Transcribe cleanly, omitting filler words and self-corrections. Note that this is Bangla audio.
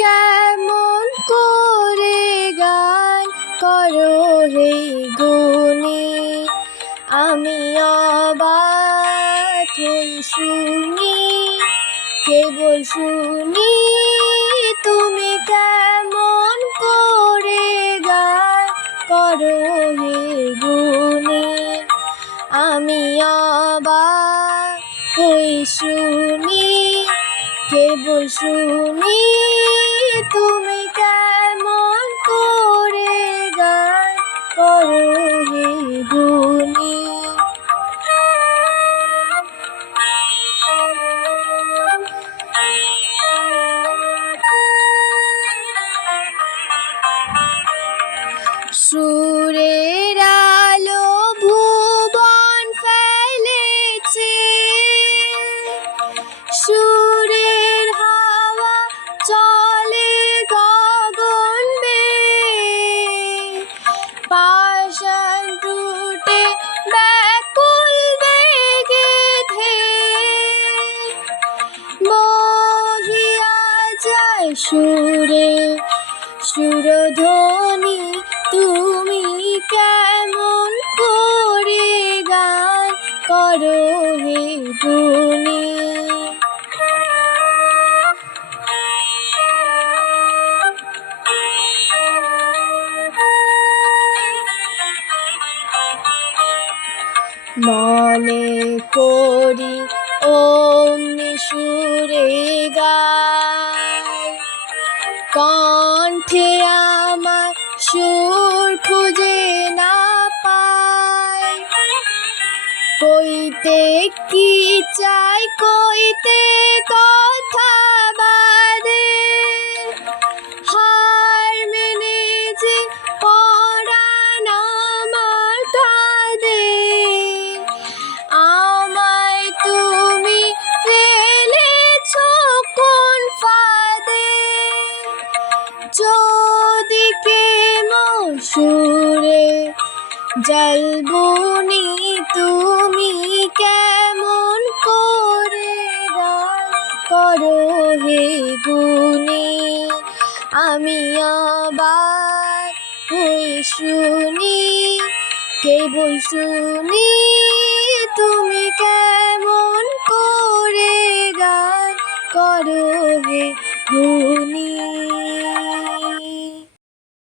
কেমন করে গান করো হে গুণী, আমি অবাক হই শুনি, কেবল শুনি তুমি কেমন করে গান করো হে গুণী, আমি অবাক হই শুনি, কেবল শুনি তুমি কেমন করে গান করো হে গুণী। সুরের আলো ভুবন ফেলেছে, সুরের হাওয়া চলে গগন বেয়ে, পাষাণ টুটে ব্যাকুল বেগে ধেয়ে বহিয়া যায় সুরে সুরধ্বনি, তুমি কেমন করে গান করো হে গুণী। মনে করি অমনি সুরে গায়, কণ্ঠে আমার সুর খুঁজে না পায়, কইতে কি চাই কইতে কথা বাদে, হার মেনে যে পরাণ আমার কাঁদে, আমায় তুমি ফেলেছ কোন ফাঁদে, যদি সুরে জ্বলবুনি তুমি কেমন করে গান করো হে গুণী, আমি অবাক হই শুনি, কেবল শুনি তুমি কেমন করে গান করো হে গুণী।